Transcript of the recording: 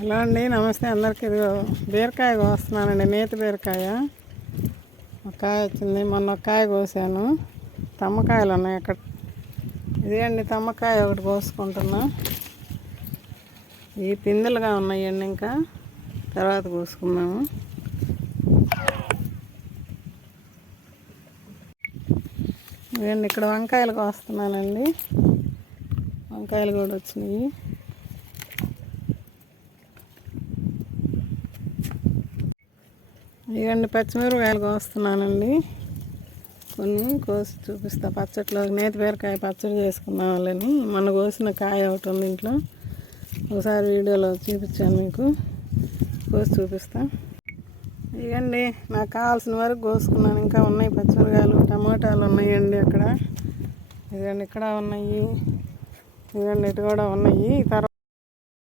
Hello అండి, నమస్తే అందరికి. ఇదిగో బీరకాయ కోస్తున్నానండి, నేతి బీరకాయ. ఒక కాయ వచ్చింది, మొన్న ఒక కాయ కోసాను. తమ్మకాయలు ఉన్నాయి అక్కడ. ఇదిగండి తమ్మకాయ ఒకటి కోసుకుంటున్నా. ఈ పిందెలుగా ఉన్నాయండి, ఇంకా తర్వాత కోసుకున్నాము. ఇదిగండి ఇక్కడ వంకాయలు కోస్తున్నానండి. వంకాయలు కూడా వచ్చినాయి. ఇవన్నీ పచ్చిమిరపకాయలు కోస్తున్నానండి. కొన్ని కోసి చూపిస్తా. పచ్చట్లో నేతి బీరకాయ పచ్చడి చేసుకున్నాం వాళ్ళని. మొన్న కోసిన కాయ ఒకటి ఉంది ఇంట్లో, ఒకసారి వీడియోలో చూపించాను మీకు, కోసి చూపిస్తా. ఇవ్వండి నాకు కావాల్సిన వరకు కోసుకున్నాను. ఇంకా ఉన్నాయి పచ్చిమిరకాయలు, టమాటాలు ఉన్నాయండి అక్కడ. ఇదండి ఇక్కడ ఉన్నాయి, ఇదండి ఇటు కూడా ఉన్నాయి. తర్వాత